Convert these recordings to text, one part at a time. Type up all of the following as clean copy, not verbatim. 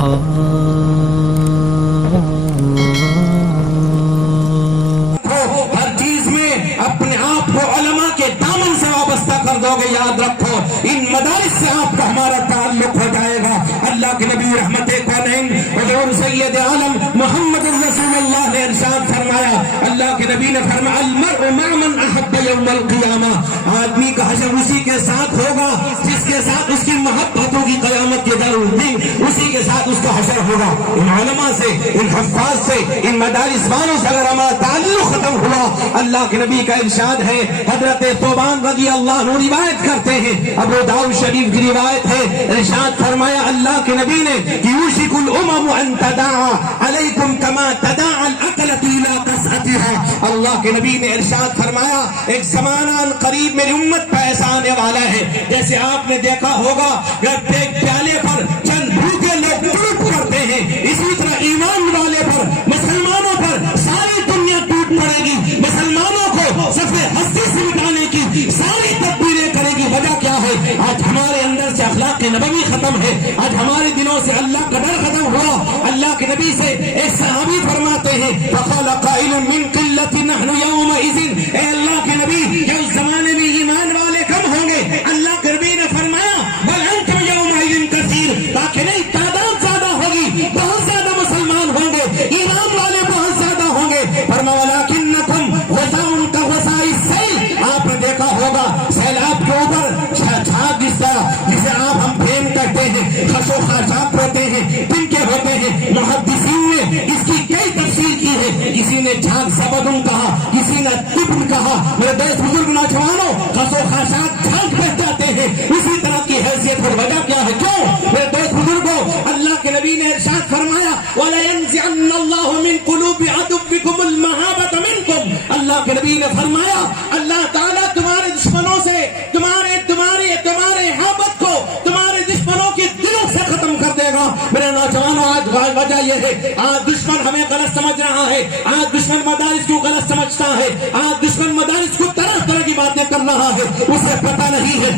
ہر چیز میں اپنے آپ کو علماء کے دامن سے وابستہ کر دو گے، یاد رکھو ان مدارس سے آپ کا ہمارا تعلق ہو جائے گا۔ اللہ کے نبی رحمت کونین حضور سید عالم محمد رسول اللہ نے ارشاد فرمایا، اللہ کے نبی نے فرمایا المرء مع من احب یوم القیامہ، آدمی کا حشر اسی کے ساتھ ہوگا جس کے ساتھ اس کی محبت ہوگی قیامت کے دن، اسی کے ساتھ اس کا حشر ہوگا۔ ان علماء سے، ان حفاظ سے، ان مدارس والوں سے اگر ہمارا تعلق ختم ہوا، اللہ کے نبی کا ارشاد ہے، حضرت ثوبان رضی اللہ عنہ روایت کرتے ہیں، ابو داؤد شریف کی روایت ہے، ارشاد فرمایا اللہ کے نبی نے کہ یوشک الامم ان تداعى علیکم کما تداعى الاکلۃ الى قصعتها، اللہ کے نبی نے ارشاد فرمایا ایک زمانہ قریب میری امت پہ ایسا آنے والا ہے جیسے آپ نے دیکھا ہوگا ایک پیالے پر چند بھوکے لوگ ٹوٹ پڑتے ہیں، اسی طرح ایمان والے پر، مسلمانوں پر ساری دنیا ٹوٹ پڑے گی، مسلمانوں کو صفحے ہستی سے مٹانے کی ساری تدبیریں کرے گی۔ وجہ کیا ہے؟ آج ہمارے اندر سے اخلاق نبوی ختم ہے، آج ہمارے دلوں سے اللہ کا ڈر ختم ہوا۔ اللہ کے نبی سے ایک صحابی فرماتے ہیں فقال قائل من قلت نحن یومئذ، اے اللہ کے نبی کہ اس زمانے میں ایمان والے کم ہوں گے، اللہ کے نبی نے فرمایا بل انتم یومئذ کثیر، تاکہ نہیں تعداد زیادہ ہوگی، بہت زیادہ مسلمان ہوں گے، ایمان والے بہت زیادہ ہوں گے۔ فرمایا ولکنکم غثاء کغثاء السیل، آپ نے دیکھا ہوگا سیلاب کے اوپر چھاگ جسے آپ ہم پھین کہتے ہیں، خش و خاشاک ہوتے ہیں، تنکے ہوتے ہیں، محدثین نے اس کی کئی تفسیر کی ہے، کسی نے جھاگ زبدن کہا، کسی نے تبن کہا۔ میرے دوست بزرگ نوجوانوں، خش و خاشاک جھاگ بہ جاتے ہیں، اسی طرح کی حیثیت اور وجہ کیا ہے؟ کیوں؟ میرے دوست بزرگوں، اللہ کے نبی نے ارشاد فرمایا وَلَيَنزِعَنَّ اللَّهُ مِن قُلُوبِ عَدُوِّكُمُ الْمَحَابَّةَ مِنكُمْ، اللہ کے نبی نے فرمایا اللہ تعالیٰ تمہارے دشمنوں سے تمہاری محبت کو تمہارے دشمنوں کے دلوں سے ختم کر دے گا۔ میرے نوجوانوں، آج وجہ یہ ہے آج دشمن ہمیں غلط سمجھ رہا ہے، آج دشمن مدارس کو غلط سمجھتا ہے، آج دشمن مدارس کو طرح طرح کی باتیں کر رہا ہے، اسے پتہ نہیں ہے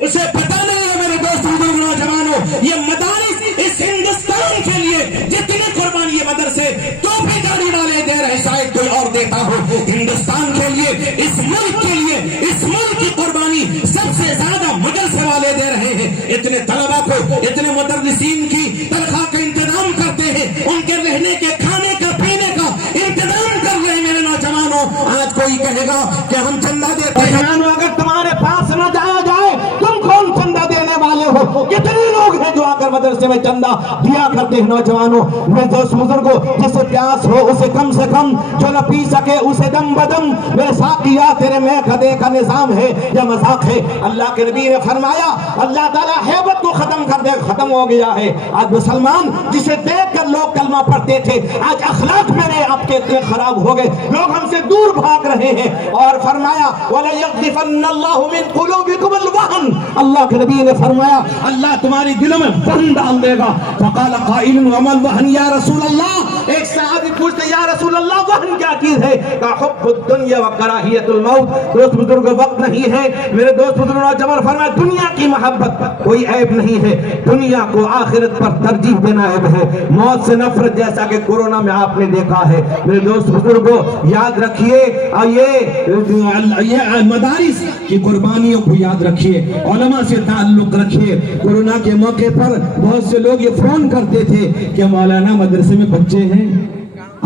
اسے پتہ نہیں ہے میرے دوست بزرگ نوجوانوں، یہ مدارس اس ہندوستان کے لیے جتنی قربانی یہ مدرسے ٹوپی داڑھی والے دے رہے شاید کوئی اور دیتا ہو، ہندوستان کے لیے، اس ملک کے لیے، اس ملک کی قربانی سب سے زیادہ مدرسے والے دے رہے ہیں۔ اتنے طلبہ کو، اتنے مدرسین کی تنخواہ کا انتظام کرتے ہیں، ان کے رہنے کے، کھانے کا، پینے کا انتظام کر رہے ہیں۔ میرے نوجوانوں، آج کوئی کہے گا کہ ہم چندہ دیتے ہیں، اگر تمہارے پاس نہ جایا جائے تم کون چندہ دینے والے ہو؟ کتنے لوگ ہیں جو آ کر مدرسے میں چندہ دیا کرتے ہیں؟ نوجوانوں، میرے دوست بزرگوں، جسے پیاس ہو اسے کم سے کم، جو نہ پی سکے اسے دم بدم، میرے ساقیہ تیرے میں کھدے کا نظام ہے یا مذاق ہے؟ اللہ کے نبی نے فرمایا اللہ تعالیٰ ہیبت کو ختم کر دے، ختم ہو گیا ہے۔ آج مسلمان جسے دیکھ کر لوگ کلمہ پڑھتے تھے، آج اخلاق میرے آپ کے اتنے خراب ہو گئے، لوگ ہم سے دور بھاگ رہے ہیں۔ اور فرمایا وَلَيَقْذِفَنَّ اللَّهُ مِن قُلُوبِكُمُ الْوَهْنَ، اللہ کے نبی نے فرمایا اللہ تمہاری دلوں میں وہن ڈال دے گا۔ فقال قائل وما الوہن یا رسول اللہ، ایک صحابی پوچھتے یا رسول اللہ وہن کیا چیز ہے؟ کہ حب الدنیا وکراہیت الموت۔ دوست بزرگ وقت نہیں ہے، میرے دوست بزرگ نوجوان، فرمایا دنیا کی محبت کوئی عیب نہیں ہے، دنیا کو آخرت پر ترجیح دینا عیب ہے، موت سے نفرت جیسا کہ کورونا میں آپ نے دیکھا ہے۔ میرے دوست بزرگوں، یاد رکھیے یہ مدارس کی قربانیوں کو یاد رکھیے، علماء سے تعلق رکھیے۔ کورونا کے موقع پر بہت سے لوگ یہ فون کرتے تھے کہ مولانا مدرسے میں بچے ہیں،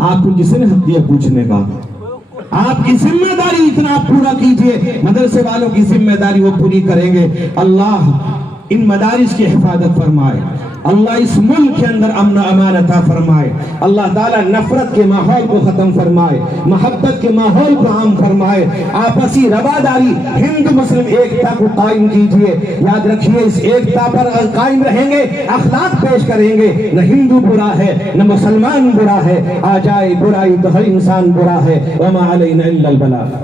آپ کو کس نے حق دیا پوچھنے کا؟ آپ کی ذمہ داری اتنا پورا کیجئے، مدرسے والوں کی ذمہ داری وہ پوری کریں گے۔ اللہ ان مدارس کی حفاظت فرمائے، اللہ اس ملک کے اندر امن و امان عطا فرمائے، اللہ تعالیٰ نفرت کے ماحول کو ختم فرمائے، محبت کے ماحول کو عام فرمائے، آپسی رواداری، ہندو مسلم ایکتا کو قائم کیجئے۔ یاد رکھیے اس ایکتا پر قائم رہیں گے، اخلاق پیش کریں گے، نہ ہندو برا ہے نہ مسلمان برا ہے، آ جائے برائی تو ہر انسان برا ہے، وما علینا الا البلاغ۔